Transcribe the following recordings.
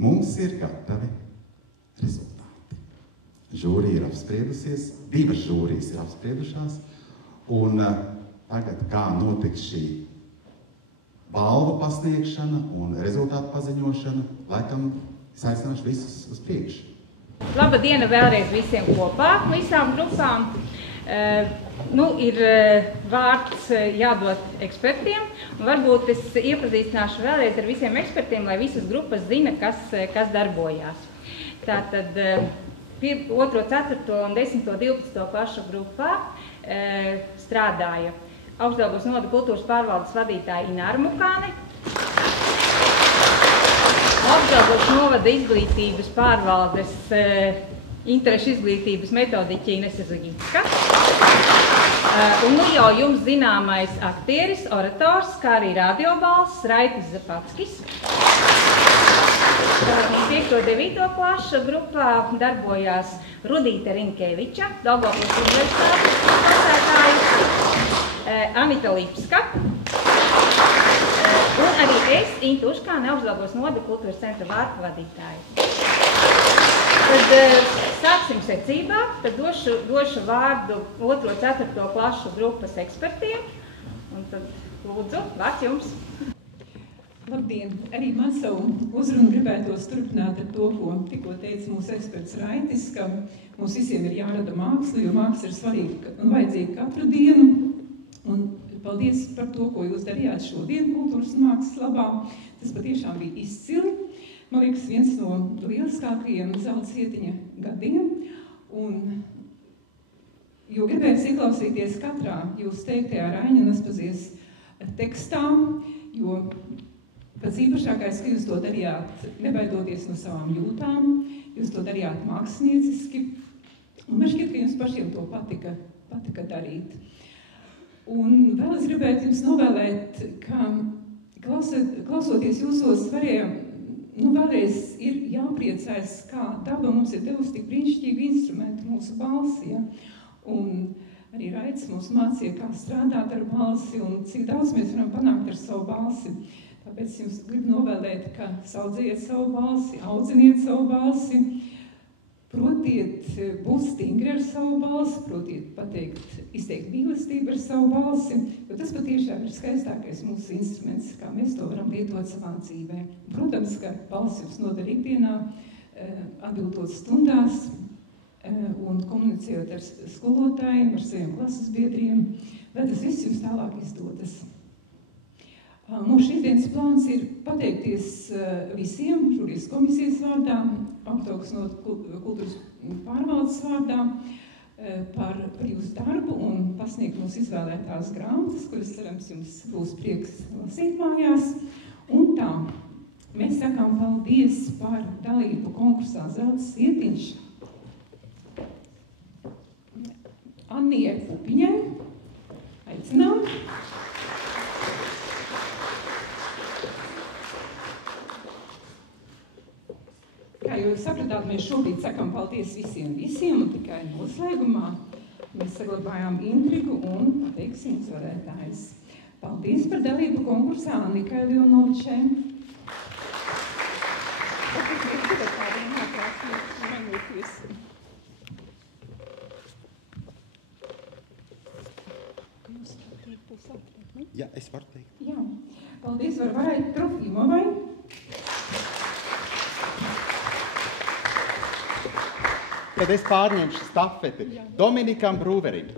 Mums ir gatavi rezultāti. Žūrija ir apspriedusies, divas žūrijas ir apspriedušās, un tagad, kā notiks šī balvu pasniegšana un rezultātu paziņošana, laikam es aicināšu visus uz priekšu. Labadiena vēlreiz visiem kopā, visām grupām. Ir vārds jādod ekspertiem, un varbūt es iepazīstināšu vēlreiz ar visiem ekspertiem, lai visas grupas zina, kas darbojās. Tātad 2., 4. un 10. 12. klašu grupā strādāja Augstdaugavas novada kultūras pārvaldes vadītāja Ināra Mukāne, Augstdaugavas novada izglītības pārvaldes interešu izglītības metodiķa Inese Zagicka. Un jau jums zināmais aktieris, orators, kā arī radiobalss Raitis Zapackis. 5. un 9. klašu grupā darbojās Rudīte Rinkeviča, Daugavpils Universitātes pasētāja, Anita Lipska, un arī es, Inta Uškāne, Augstdaugavas novada kultūras centra vārtu vadītāja. Tad sāksim secībā, tad došu vārdu 2. 4. klašu grupas ekspertiem, un tad lūdzu, vārds jums. Labdien! Arī man savu uzrunu gribētos turpināt ar to, ko tikko teica mūsu eksperts Raitis, ka mums visiem ir jārada māksla, jo māksla ir svarīga un vajadzīga katru dienu. Un paldies par to, ko jūs darījāt šodien kultūras un mākslas labā. Tas patiešām bija izcili. Man liekas, viens no lieliskākajiem Zelta Cietiņa gadiem. Jo gribējos ieklausīties katrā jūs teiktajā Raiņa Naspazies tekstā, jo pats īpašākais, ka jūs to darījāt nebaidoties no savām jūtām, jūs to darījāt mākslinieciski, un man šķiet, ka jums pašiem to patika darīt. Un vēl es gribētu jums novēlēt, ka klausoties jūsos vēlreiz ir jāpriecājas, kā daba mums ir devusi tik brīnišķīgu instrumentu mūsu balsi, ja? Un arī Raitis mums mācīja, kā strādāt ar balsi un cik daudz mēs varam panākt ar savu balsi. Tāpēc jums gribu novēlēt, ka saudziet savu balsi, audziniet savu balsi, protiet būt stingri ar savu balsi, protiet izteikt mīlestību ar savu balsi, jo tas patiešām ir skaistākais mūsu instruments, kā mēs to varam lietot savā dzīvē. Protams, ka balsi jums noder ikdienā, atbildot stundās un komunicējot ar skolotājiem, ar saviem klases biedriem, lai tas viss jums tālāk izdodas. Mūsu šīsdienas plāns ir pateikties visiem žūrijas komisijas vārdā, Augstdaugavas novada kultūras pārvaldes vārdā par jūsu darbu un pasniegt mūsu izvēlētās grāmatas, kuras, cerams, jums būs prieks lasīt mājās. Un tā, mēs sakām paldies par dalību konkursā Zelta Cietiņš Annijai Pupiņai. Aicinām! Kā jūs sapratāt, mēs šobrīd sakam paldies visiem, un tikai noslēgumā mēs saglabājām intrigu un pateiksim uzvarētājus. Paldies par dalību konkursā Annikai Leonovičai. Jā, es varu teikt. Jā. Paldies Varvarai Trofimovai. Tad es pārņemšu stafeti Dominikam Brūverim.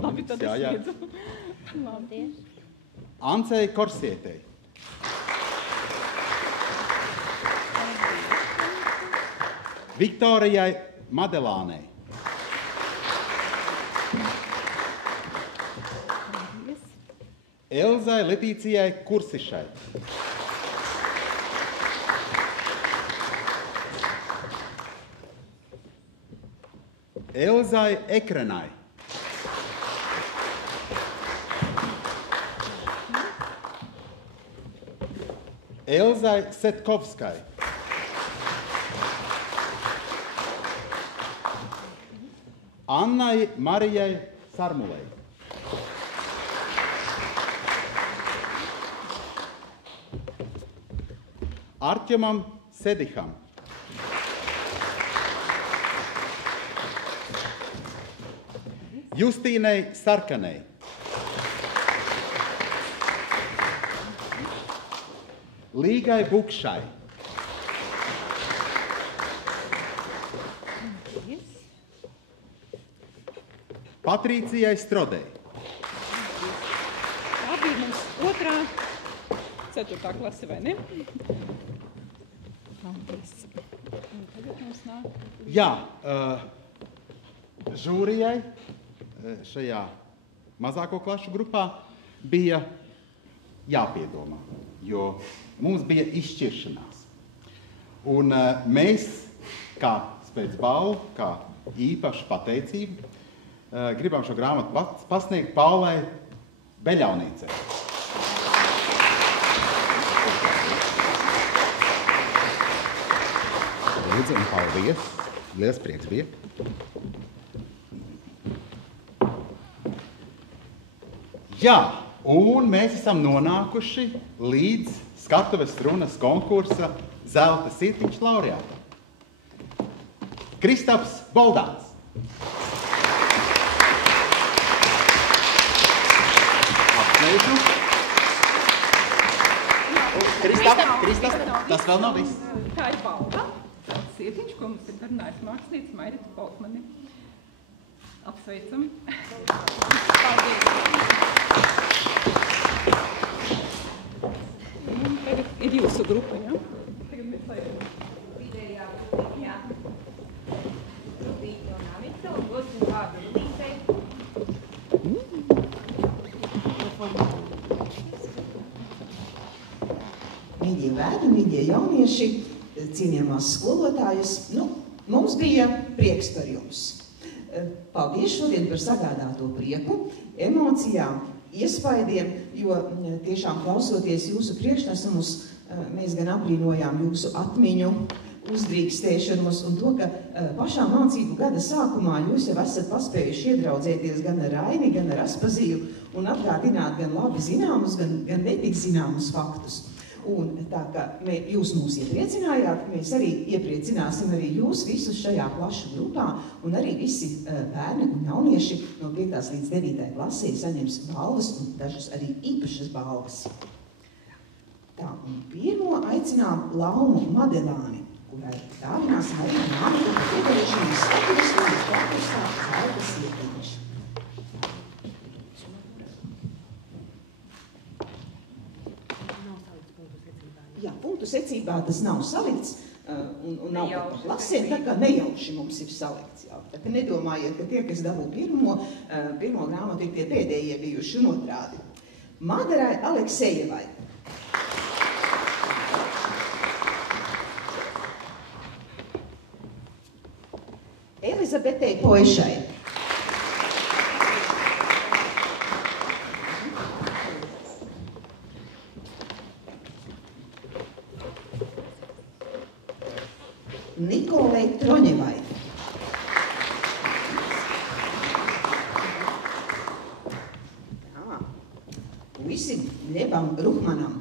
Labi, tad es iedzu. Paldies. Ancei Korsietei. Viktorijai Madelānei. Elzai Letīcijai Kursišai. Elzai Ekrenai. Elzai Setkovskai. Annai Marijai Sarmulei. Artjamam Sediham. Justīnai Sarkanei. Līgai Bukšai. Patricijai Strodei. Tā bija mums 4. klase, vai ne? Paldies. Un tagad mums nāk... Jā, žūrijai šajā mazāko klašu grupā bija jāpiedomā, jo mums bija izšķiršanās. Un mēs, kā spēcbalvu, kā īpašu pateicību, gribam šo grāmatu pasniegt Paulai Beļaunīcei. Lūdzu, un paldies. Liels prieks bija. Jā, un mēs esam nonākuši līdz skatuves runas konkursa Zelta sirtiņš laureātam. Kristaps Boldāns. Apsveicu. Kristap, tas vēl nav viss. Tā ir balva. Zelta sirtiņš, ko mums ir darinājusi mākslinieca Mairita Polkmane. Apsveicam. Paldies. Un tagad ir jūsu grupa, ja? Tagad mēs laikam. Vidējā grupīņā. Grupīņa un Avica, un dosim vārdu Rudītei. Mīļie bērni, mīļie jaunieši, cienījamās skolotājas, mums bija prieks par jums. Paldies šodien par sagādāto prieku, emocijām, iespaidiem, jo tiešām klausoties jūsu priekšnesumus, mēs gan apbrīnojām jūsu atmiņu, uzdrīkstēšanos un to, ka pašā mācību gada sākumā jūs jau esat paspējuši iedraudzēties gan ar Aini, gan ar Aspaziju un atgādināt gan labi zināmus, gan netik zināmus faktus. Un tā kā jūs mūs iepriecinājāt, mēs arī iepriecināsim arī jūs visus šajā klašu grupā, un arī visi bērni un jaunieši no 5. līdz 9. klasē saņems balvas un dažas arī īpašas balvas. Tā, un pirmo aicinām Laumu Madelāni, kurai dāvināsim arī grāmatu par piedalīšanos skatuves runas konkursā Zelta sirtiņš. Jā, punktu secībā tas nav salikts un nav par klasēm, tā kā nejauši mums ir salikts. Jā. Tā kā nedomājiet, ka tie, kas dabū pirmo grāmatu, ir tie pēdējie bijuši un otrādi. Madarai Aleksejevai. Elizabetei Poišai. Nikolai Troņevai. Tā. Visi Lebam Ruhmanam.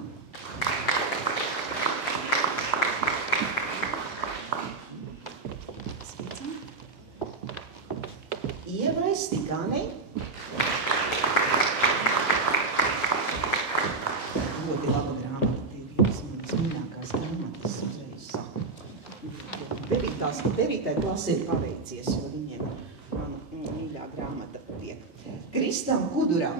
Ievai Stikānei. Ļoti laba grāmata. Tie ir manas mīļākās grāmatas uzreiz. 9. klasē ir paveicies, jo viņiem mana mīļā grāmata tiek. Kristam Kuduram.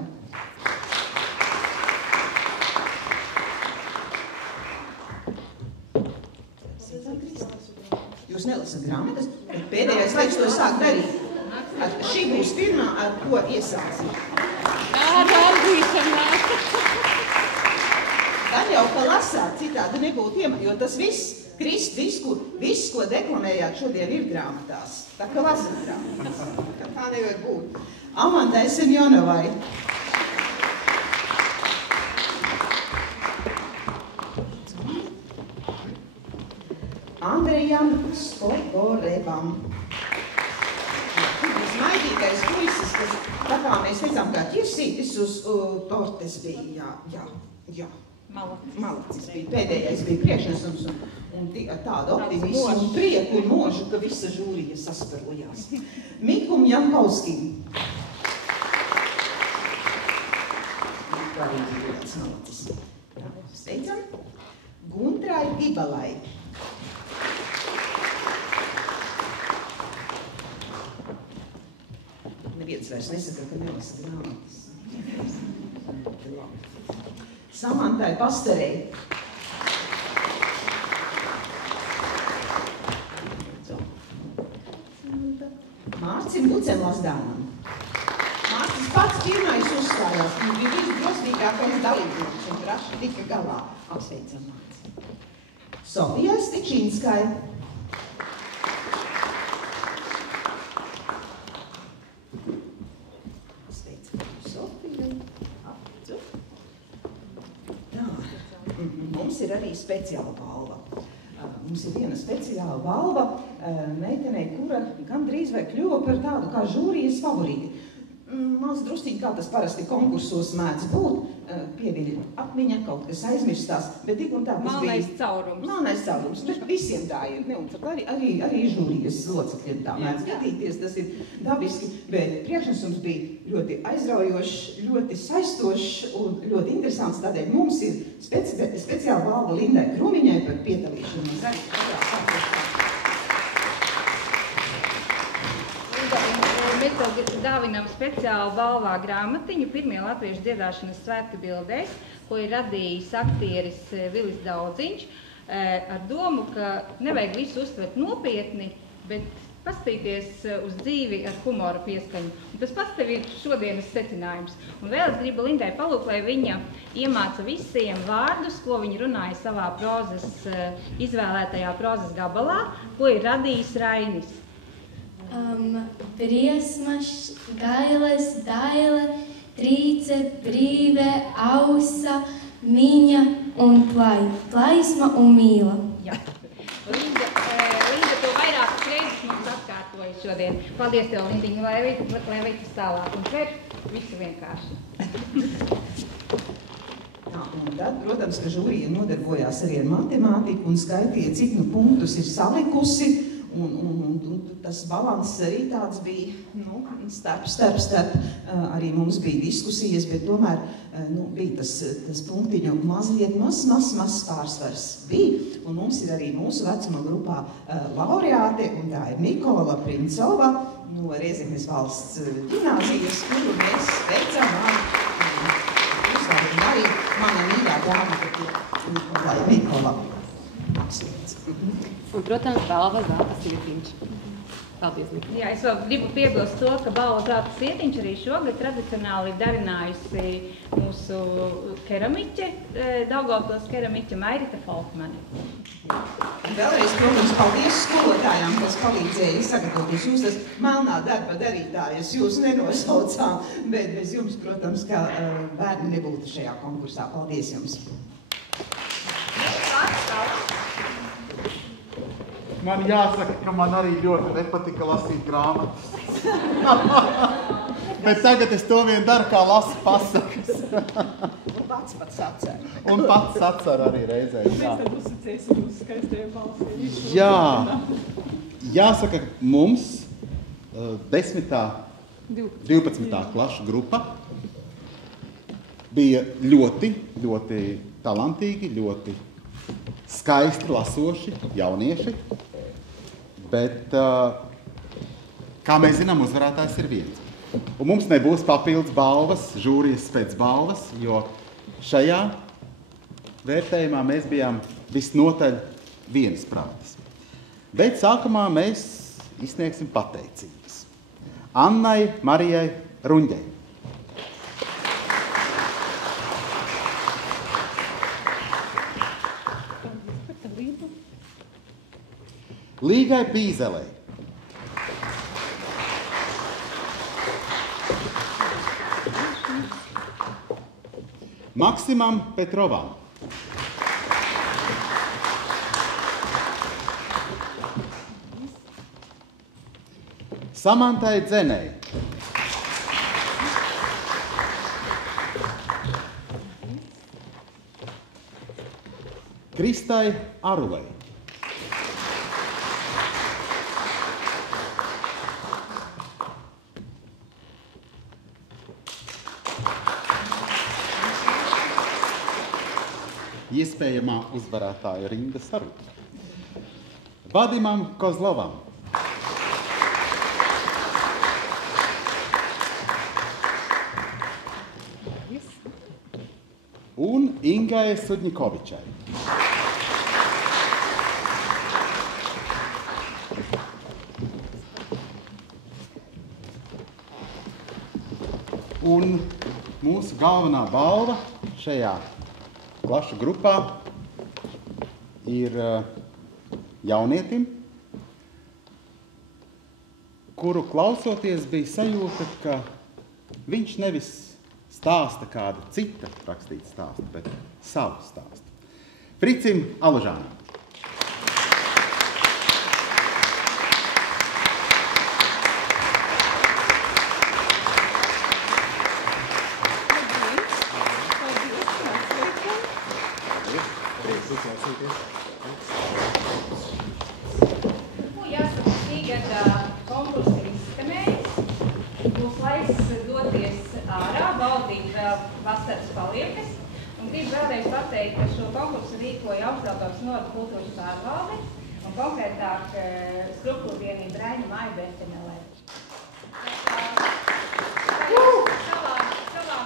Jūs nelasat grāmatas? Pēdējais laiks to sāk darīt. Šī būs pirmā, ar ko iesāksim. Tad jau, ka lasāt, citādi nebūtu iemā, jo tas viss, Krist, viss, ko deklamējāt šodien, ir grāmatās. Tā kā lasat grāmatās. Tā nevar būt. Amandai Semjonovai. Andrejam Stogorevam. Tā kā mēs teicām, kā ķirsītis uz tortes bija, jā. Malacis bija, pēdējais bija priekšnesums un tāda optimismu un prieku un možu, ka visa žūrija sasparojās. Mikum Jankovskim. Kā viņš ir tāds malacis. Sveicam. Guntrai Gibalai. Neviens vairs nesaka, ka nelasa grāmatas. Samantai Pastarei. Mārcim Bucemlazdānam. Mārcis pats pirmais uzstājās, viņš bija visdrosmīgākais dalībnieks un raši tika galā. Apsveicam Mārci. Sofijai Stičīnskai. Apsveicam Sofijai. Mums ir arī speciāla balva. Mums ir viena speciāla balva meitenei, kura gandrīz vai kļuva par tādu kā žūrijas favorīti. Maz drusciņi, kā tas parasti konkursos mēdz būt, pieviļ atmiņa, kaut kas aizmirstās, bet tik un tā tas bija. Melnais caurums, bet visiem tā ir, ne, un arī žūrijas locekļiem tā mēdz gadīties, tas ir dabiski, bet priekšnesums bija ļoti aizraujošs, ļoti saistošs un ļoti interesants, tādēļ mums ir speciāla balva Lindai Krumiņai par piedalīšanos. Mēs tev dāvinām speciālu balvā grāmatiņu pirmie latviešu dziedāšanas svētku bildēs, ko ir radījis aktieris Vilis Daudziņš, ar domu, ka nevajag visu uztvert nopietni, bet paskatīties uz dzīvi ar humoru pieskaņu. Un tas pats tev ir šodienas secinājums. Un vēl es gribu Lindai palūgt, lai viņa iemāca visiem vārdus, ko viņa runāja savā izvēlētajā prozas gabalā, ko ir radījis Rainis. Briesmas, gailes, daile, trīce, brīve, ausa, miņa un plaisma un mīla. Jā. Linda to vairākas reizes mums atkārtoja šodien. Paldies tev, Lindiņa, lai veicas tālāk. Un tver visu vienkārši. Un tad, protams, ka žūrija nodarbojās arī ar matemātiku un skaitīja, cik nu punktus ir salikusi. Un tas balans arī tāds bija, starp. Arī mums bija diskusijas, bet tomēr bija tas punktiņu mazliet maz pārsvars bija. Un mums ir arī mūsu vecuma grupā laureāte, un tā ir Nikola Princova no Rēzeknes valsts ģimnāzijas, kuru mēs sveicam uzvārdu arī mana mīļā dāma, Nikola. Un, protams, balva Zelta Sietiņš. Paldies, Mika. Jā, es vēl gribu piebilst to, ka balva Zelta Sietiņš arī šogad tradicionāli darinājusi mūsu keramiķe, Daugavpils keramiķe Mairita Folkmane. Vēlreiz, protams, paldies skolotājām, kas palīdzēja sagatavoties. Jūs tas melnā darba darītājas, jūs nenosaucām, bet bez jums, protams, ka bērni nebūtu šajā konkursā. Paldies jums! Man jāsaka, ka man arī ļoti nepatika lasīt grāmatas. Bet tagad es to vien daru, kā lasu pasakas. Un pats atcer. Un pats atcer arī reizē. Mēs tad uzsacēsim uz skaistajiem balsiem. Jā. Jāsaka, mums 12. klašu grupa bija ļoti talantīgi, ļoti skaisti lasoši jaunieši. Bet, kā mēs zinām, uzvarētājs ir viens. Un mums nebūs papildus balvas, žūrijas pēc balvas, jo šajā vērtējumā mēs bijām visnotaļ viensprātis. Bet sākumā mēs izsniegsim pateicības Annai Marijai Ruņģei. Līgai Pīzelei. Maksimam Petrovam. Samantai Dzenei. Kristai Arulei. Iespējamā uzvarētāja Rinda Saruta. Vadimam Kozlovam. Un Ingai Sudņikovičai. Un mūsu galvenā balva šajā klašu grupā ir jaunietim, kuru klausoties bija sajūta, ka viņš nevis stāsta kāda cita rakstīta stāsta, bet savu stāstu. Fricim Alažānam. Jāsaka, šī gada konkurss ir izskanējis. Būs laiks doties ārā, baudīt vēl vasaras paliekas. Un gribu vēlreiz pateikt, ka šo konkursu rīkoja Augstdaugavas novada kultūras pārvalde un konkrētāk struktūra vienība Raina Māja Berķenelē. Savā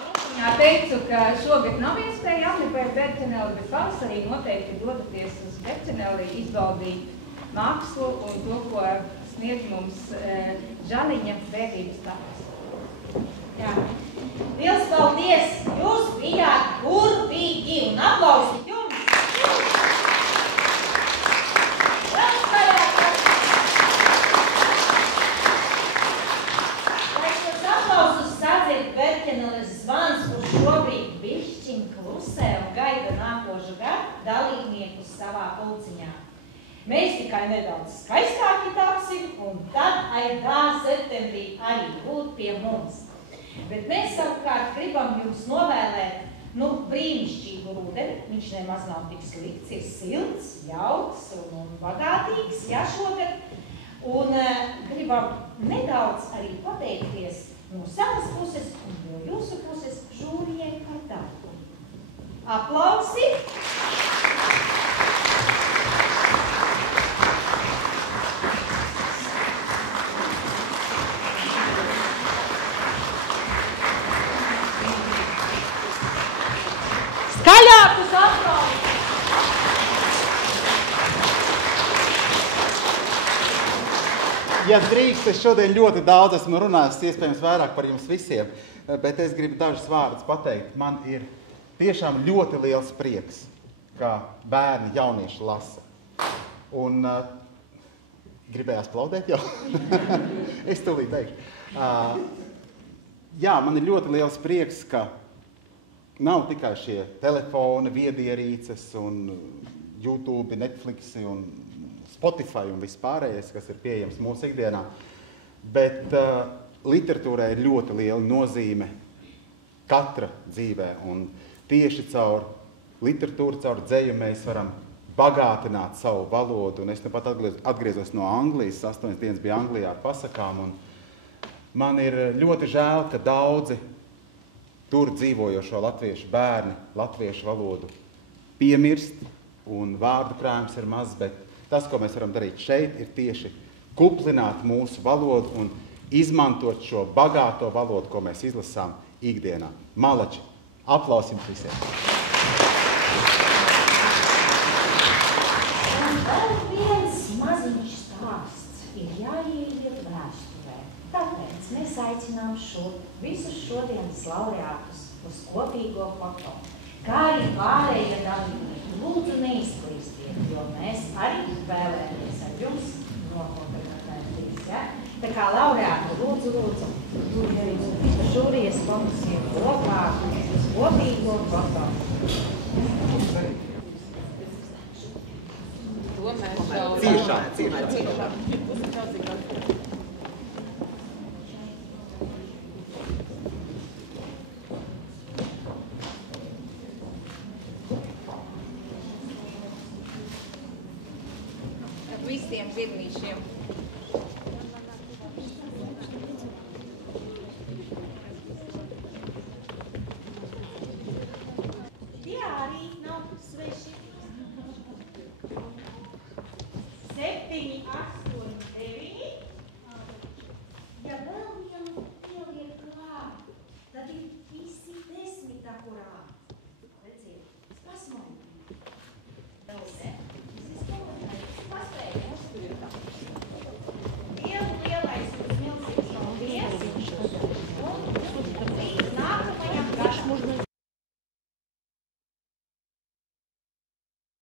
grupiņā teicu, ka šogad nav iespēja apmeklēt Berķeneli, bet pavasarī noteikti dodaties uz Berķeneli, izbaudīt mākslu un to, ko sniedz mums Žaniņa bērnības tapas. Jā. Liels paldies! Jūs bijāt burvīgi un aplausi jums! Vēl vairāk! Lai šos aplausus sadzird Berķeneles zvans, kurš šobrīd bišķiņ klusē un gaida nākošu gadu dalībniekus savā pulciņā. Mēs tikai nedaudz skaistāki tāpsim, un tad aidā septembrī arī būt pie mums. Bet mēs savukārt gribam jums novēlēt, brīnišķīgu rudeni. Viņš nemaz nav tik slikts, ir silts, jauks un bagātīgs, šogad. Un gribam nedaudz arī pateikties no savas puses un no jūsu puses žūrijai par darbu. Aplausi! Skaļākus aplausus! Ja drīkst, es šodien ļoti daudz esmu runājis, iespējams vairāk par jums visiem, bet es gribu dažus vārdus pateikt. Man ir tiešām ļoti liels prieks, ka bērni jaunieši lasa. Un gribējās plaudēt jau? Es tūlīt teikšu. Jā, man ir ļoti liels prieks, ka nav tikai šie telefoni, viedierīces un YouTube, Netflix un Spotify un vispārējais, kas ir pieejams mūsu ikdienā, bet literatūrai ir ļoti liela nozīme katra dzīvē, un tieši caur literatūru, caur dzeju mēs varam bagātināt savu valodu, un es nepat atgriezos no Anglijas, 8 dienas bija Anglijā ar pasakām, un man ir ļoti žēl, ka daudzi tur dzīvojošo latviešu bērni latviešu valodu piemirst, un vārdu krājums ir maz, bet tas, ko mēs varam darīt šeit, ir tieši kuplināt mūsu valodu un izmantot šo bagāto valodu, ko mēs izlasām ikdienā. Malači, aplausim visiem! Un vēl viens maziņš stāsts ir jāieiet vēsturē. Tāpēc mēs aicinām visus šodienas laureātus uz kopīgo foto. Kā arī pārējie dalībnieki, lūdzu neizklīstiet, jo mēs arī vēlēties ar jums nofotografēties, ja? Tā kā laureāti, lūdzu, žūrijas komisiju kopā uz kopīgo foto. Ciešā. visiem zirnīšiem. Tie arī nav sveši. 7, 8, 9.